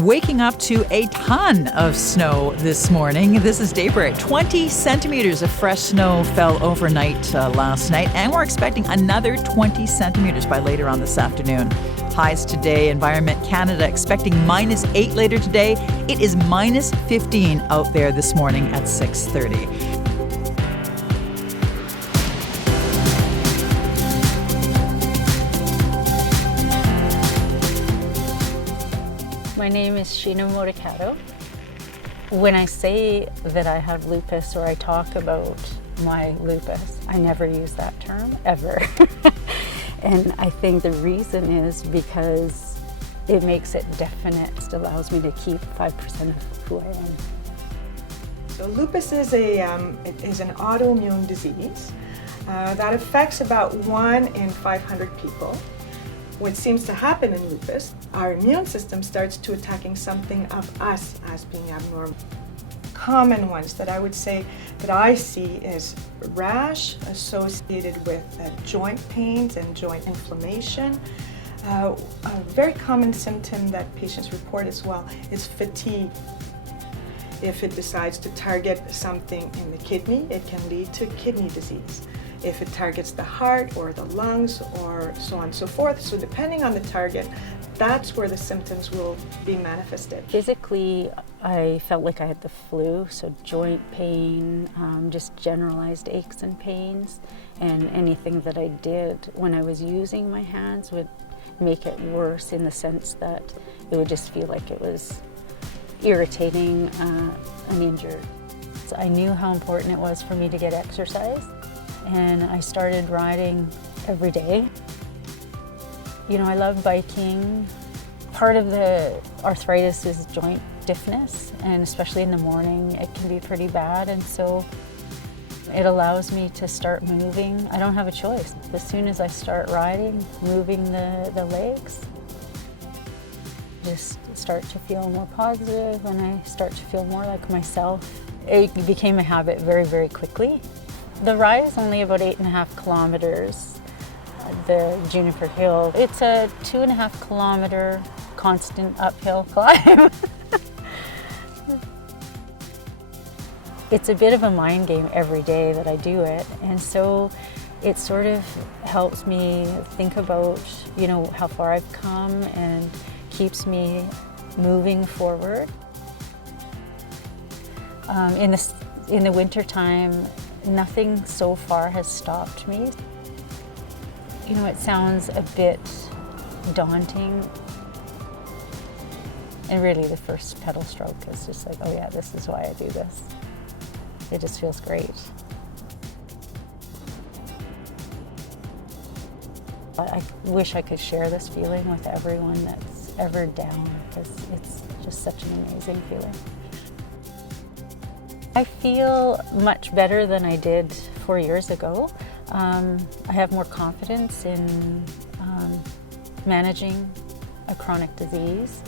Waking up to a ton of snow this morning. This is Daybreak. 20 centimeters of fresh snow fell overnight last night, and we're expecting another 20 centimeters by later on this afternoon. Highs today, Environment Canada expecting -8 later today. It is -15 out there this morning at 6:30. My name is Sheena Moticato. When I say that I have lupus or I talk about my lupus, I never use that term, ever. And I think the reason is because it makes it definite. It allows me to keep 5% of who I am. So lupus is an autoimmune disease that affects about 1 in 500 people. What seems to happen in lupus, our immune system starts to attacking something of us as being abnormal. Common ones that I would say that I see is rash associated with joint pains and joint inflammation. A very common symptom that patients report as well is fatigue. If it decides to target something in the kidney, it can lead to kidney disease. If it targets the heart or the lungs or so on and so forth. So depending on the target, that's where the symptoms will be manifested. Physically, I felt like I had the flu, so joint pain, just generalized aches and pains, and anything that I did when I was using my hands would make it worse in the sense that it would just feel like it was irritating and injured. So I knew how important it was for me to get exercise, and I started riding every day. You know, I love biking. Part of the arthritis is joint stiffness, and especially in the morning, it can be pretty bad, and so it allows me to start moving. I don't have a choice. As soon as I start riding, moving the legs, just start to feel more positive, and I start to feel more like myself. It became a habit very, very quickly. The ride is only about 8.5 kilometers, the Juniper Hill. It's a 2.5 kilometer constant uphill climb. It's a bit of a mind game every day that I do it, and so it sort of helps me think about, you know, how far I've come and keeps me moving forward. In the winter time, nothing so far has stopped me. You know, it sounds a bit daunting, and really the first pedal stroke is just like, oh yeah, this is why I do this. It just feels great. I wish I could share this feeling with everyone that's ever down, because it's just such an amazing feeling. I feel much better than I did 4 years ago. I have more confidence in managing a chronic disease.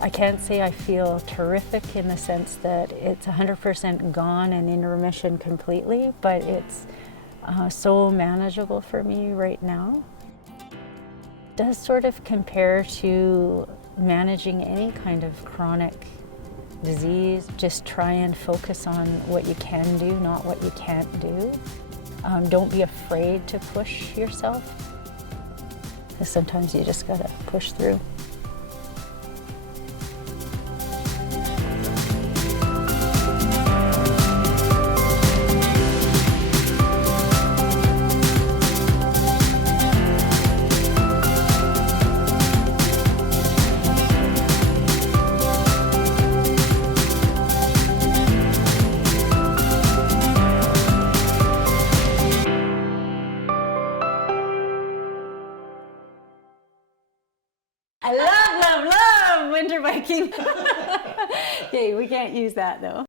I can't say I feel terrific in the sense that it's 100% gone and in remission completely, but it's so manageable for me right now. It does sort of compare to managing any kind of chronic disease. Just try and focus on what you can do, not what you can't do. Don't be afraid to push yourself, because sometimes you just gotta push through. I love winter biking. Okay, we can't use that though.